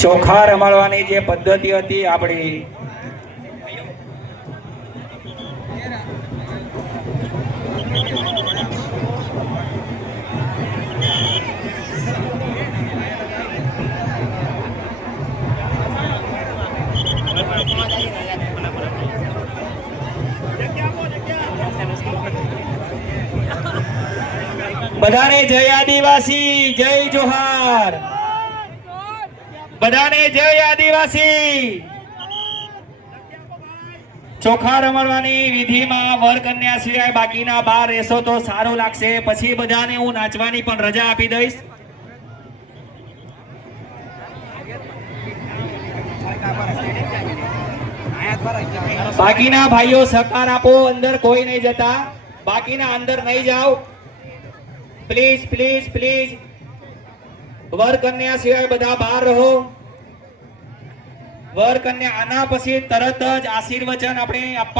ચોખા રમાડવાની જે પદ્ધતિ હતી આપણી બધાને જય આદિવાસી, જય જોહાર, બધાને જય આદિવાસી। ચોખા રમાડવાની વિધિમાં વર કન્યા સિવાય બાકીના 12 રહેશો તો સારું લાગશે। પછી બધાને હું નાચવાની પણ રજા આપી દઈશ। બાકીના ભાઈઓ સહકાર આપો, અંદર કોઈ નહીં જતા, બાકીના અંદર નહીં જાઓ પ્લીઝ પ્લીઝ પ્લીઝ। વર કન્યા સિવાય બધા બહાર રહો। વર કન્યા આના પછી તરત જ આશીર્વચન આપણે આપવા